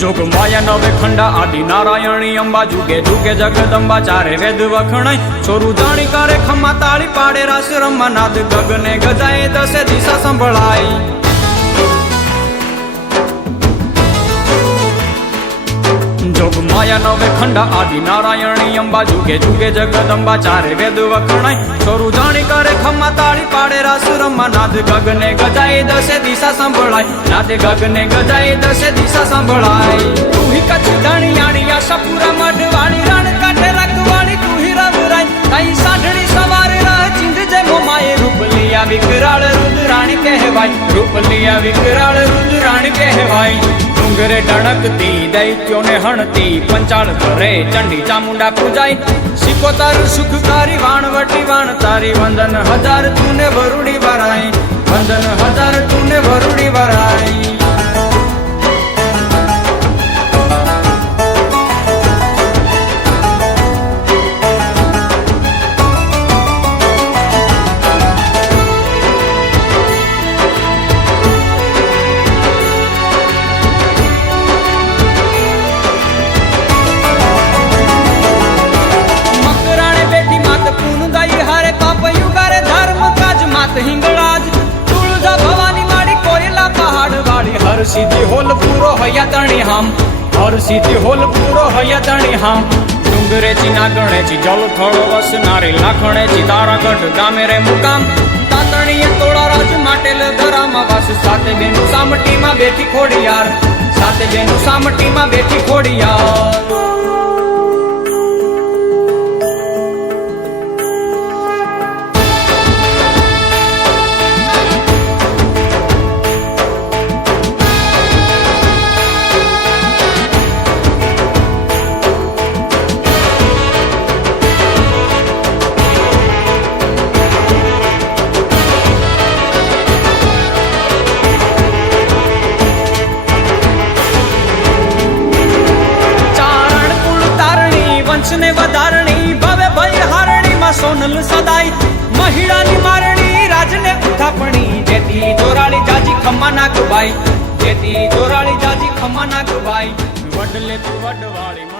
जोग माया नवे खंडा आदि नारायणी अंबा जुगे जुगे जगदंबा चारे वेद वखणाय छोरू जाणी करे खम्मा ताली पाड़े रास रम्मा नाद गगने गजाए दसे दिशा संभळाय जोग माया नवे खंडा आदि नारायणी अंबा जुगे जुगे जगदंबा चारे वेद वखणाय छोरू जाणी करे खम्मा ताली पाड़े रास रम्मा नाद गगने गजाए दसे दिशा संभळाय नाद गगने गजाए दसे दिशा संभळाय तू ही कच्छ धाणी याणी आशापुरा मढवाणी रण काठे रखवाणी तू ही रवराई ताई साढणी सवार राह चिंध जे मोमाए रूप लिया विकराल रुद्राणी कहवाय रूप लिया विकराल रुद्राणी कहवाय डूंगरे डणकती दैत्यों ने हणती पंचाल करे चंडी चामुंडा पूजाई सिकोतर सुखकारी वाणवटी वाण तारी वंदन हजार तूने वरुड़ी वराई वंदन हजार तूने वरुड़ी वराई हिंगलाज तुळजा भवानी माड़ी कोयला पहाड़ वाली हर सीधी होल पूरो हया तणी हम हर सीधी होल पूरो हया तणी हम डुंगरेची नागणेची जल थळ वसनारी लाखणेची तारागढ़ गामे रे मुकाम तातणीए तोड़ा राज माटेल घरामा वास साते बेनु सामटी में बेठी खोड़ियार साते बेनु सामटी में बेठी खोड़ियार ने वधारणी भवे भय हारणी मा सोनल सदाई महिला नी मारणी राज ने उठापणी जेती जोराली जाजी खम्मा नागबाई जेती जोराली जाजी खम्मा नागबाई वडले तू वडवाली।